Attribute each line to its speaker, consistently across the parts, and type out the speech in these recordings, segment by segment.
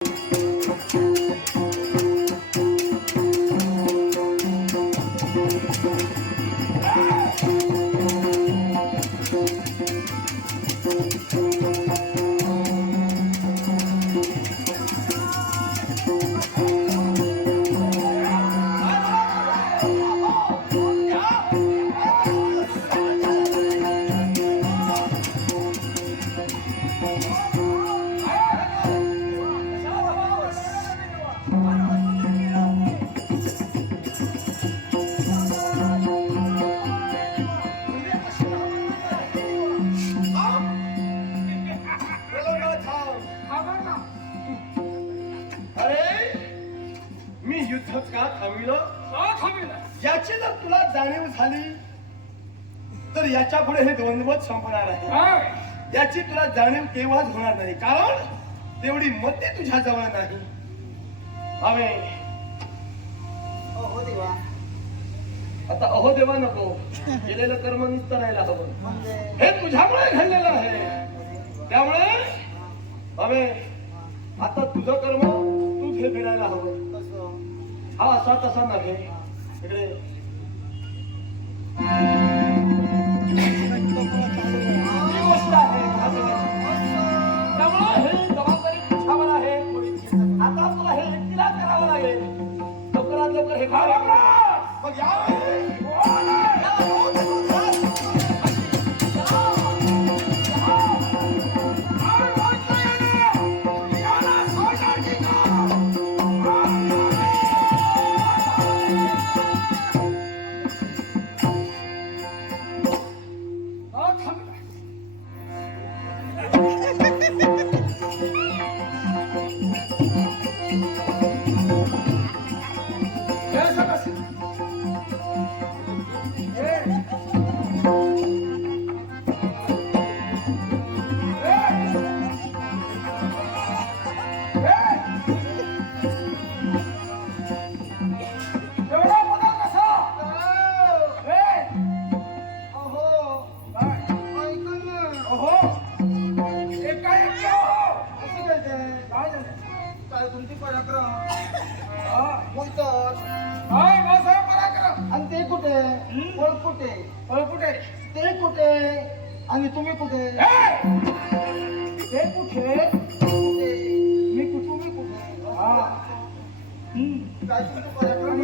Speaker 1: अरे युद्धच का
Speaker 2: थांबेना
Speaker 1: याची जर तुला जाणीव झाली तर याच्यापुढे हे द्वंद्वच संपणार आहे. याची तुला जाणीव केव्हाच होणार नाही. कारण तेवढी मते तुझ्या जवळ नाही. आवे
Speaker 3: हो देवा.
Speaker 1: आता अहो देवा नको. केलेलं कर्म नुसतं राहायला हवं
Speaker 3: म्हणजे?
Speaker 1: हे तुझ्यामुळे घडलेलं आहे. त्यामुळे अवे आता तुझं कर्म तू हे फेडायला हवं. हा असा तसा नव्हे इकडे
Speaker 3: आणि ते कुठे? कुठे?
Speaker 2: कुठे?
Speaker 3: ते कुठे? आणि तुम्ही कुठे!
Speaker 2: ते कुठे? मी कुठे
Speaker 3: कुठे?
Speaker 2: हा.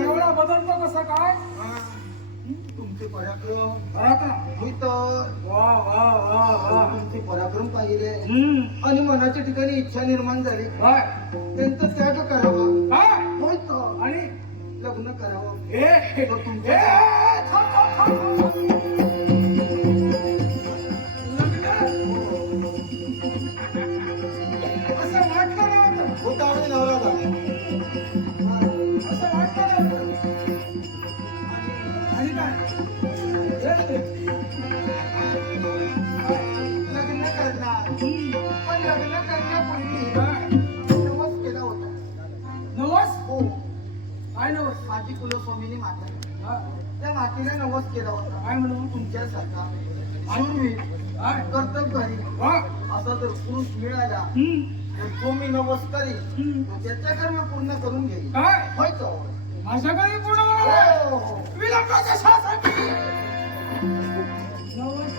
Speaker 2: एवढा बदलतो कसं काय?
Speaker 3: हा. तुमचे पराक्रम
Speaker 2: पराक्रम
Speaker 3: मी तर
Speaker 2: वा वा वा वा.
Speaker 3: तुमचे पराक्रम पाहिले. आणि मनाच्या ठिकाणी इच्छा निर्माण झाली.
Speaker 2: काय
Speaker 3: त्यांचा त्याग करावा.
Speaker 2: हे हे
Speaker 3: केला होता.
Speaker 2: काय म्हणू
Speaker 3: तुमच्यासारखा शूरवीर
Speaker 2: वा
Speaker 3: असा जर पुरुष मिळाला तर तो मी. तो त्याच्या कर्म पूर्ण करून घेईल.
Speaker 2: काय?
Speaker 3: होय तो.
Speaker 2: माझ्या घरी पूर्ण म्हणाले
Speaker 3: हो, हो.
Speaker 2: विलंब कशासाठी नवस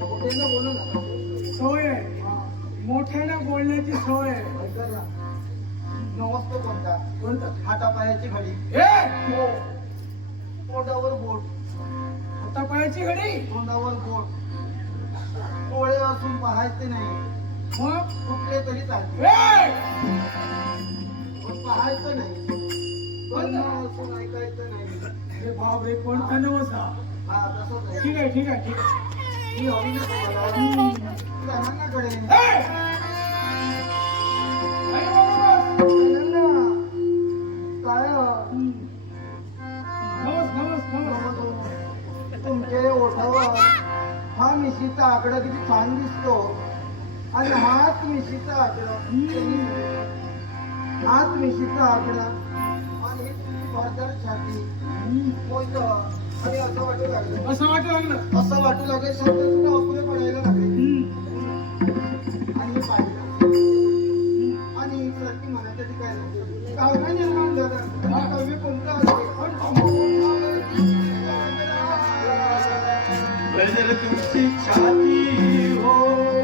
Speaker 3: कुठे न. बोलू ना
Speaker 2: सवय
Speaker 3: हा.
Speaker 2: मोठ्याने बोलण्याची सवय आहे.
Speaker 3: ऐका ना. नवस तो कोणता?
Speaker 2: कोणतं?
Speaker 3: हातापायाची घडी.
Speaker 2: हे
Speaker 3: हो. तोंडावर बोट.
Speaker 2: हातापायाची घडी.
Speaker 3: तोंडावर डोळे असून पाहायचे नाही.
Speaker 2: मग?
Speaker 3: कुठले तरी चालते पण पाहायचं नाही. पण असून ऐकायचं नाही.
Speaker 2: हे बापरे कोणता नवस?
Speaker 3: तसंच आहे.
Speaker 2: ठीक आहे ठीक आहे ठीक आहे.
Speaker 3: हवी ना तुम्हाला. मिशीचा आकडा किती छान दिसतो. आणि हात मिशीचा आकडा. हात मिशीचा आकडा. आणि भरदार छाती. आणि असं वाटू लागलं.
Speaker 2: असं वाटू लागलं.
Speaker 3: असं वाटू लागले. शब्द
Speaker 1: नजर तुमची छाती हो।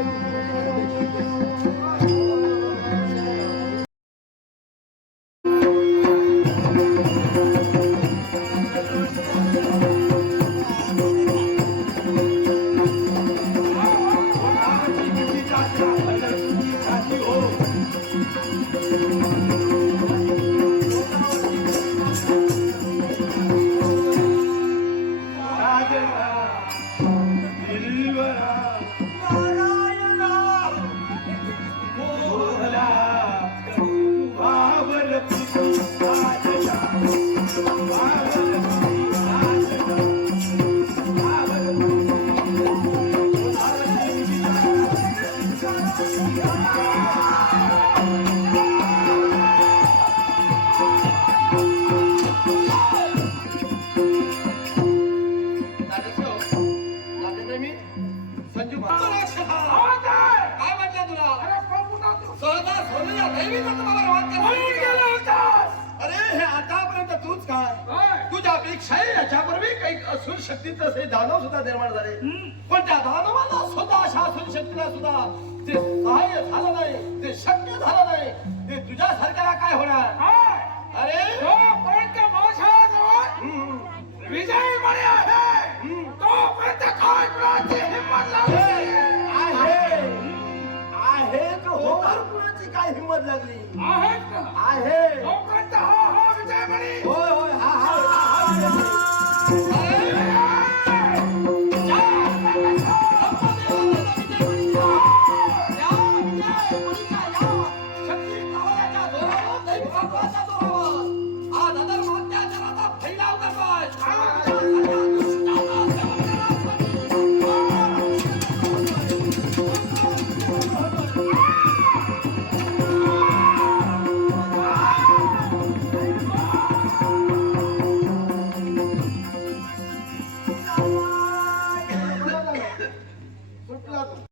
Speaker 1: शक्तीचं असे दानव सुद्धा निर्माण झाले. पण त्या दानवाला सुद्धा अशा असून शक्तीला सुद्धा ते सहाय्य झालं नाही ते शक्य झालं नाही ते तुझ्यासारख्याला काय होणार. अरे!
Speaker 2: विजय आहे. तोपर्यंत काय कुणाची हिंमत लागली?
Speaker 1: आहे. आहे होणार कुणाची काय हिंमत लागली? आहे
Speaker 2: तोपर्यंत हा हा विजय
Speaker 1: हा हा